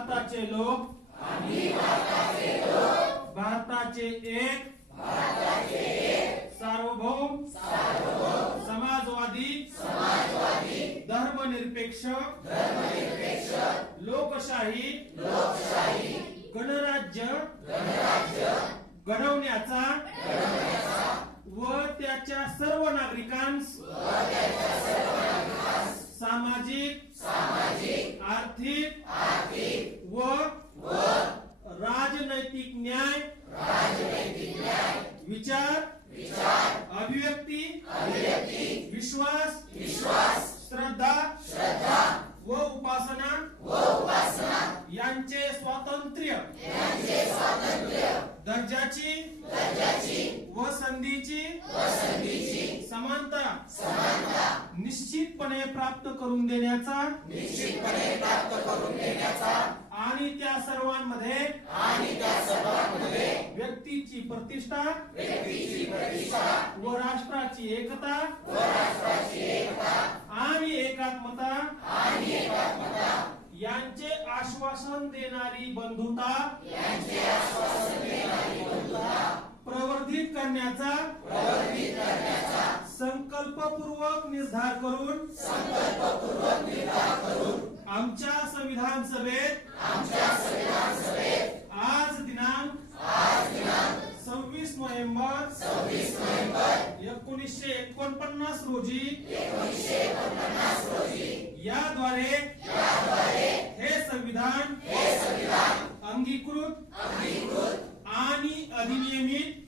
भारताचे लोक भारताचे एक सार्वभौम समाजवादी धर्मनिरपेक्ष लोकशाही गणराज्य घडवण्याचा व त्याच्या सर्व नागरिकांस सामाजिक आर्थिक व राजनैतिक न्याय विचार अभिव्यक्ती विश्वास श्रद्धा व उपासना यांचे स्वातंत्र्य दर्जाची व संधीची समानता निश्चितपणे प्राप्त करून देण्याचा आणि त्या सर्वांमध्ये व्यक्तीची प्रतिष्ठा व राष्ट्राची एकता आणि एकात्मता यांचे आश्वासन देणारी बंधुता प्रवर्धित करण्याचा संकल्पपूर्वक निर्धार करून आमच्या संविधान सभेत आज दिनांक 26 नोव्हेंबर 1949 रोजी याद्वारे हे संविधान अंगीकृत आणि अधिनियमित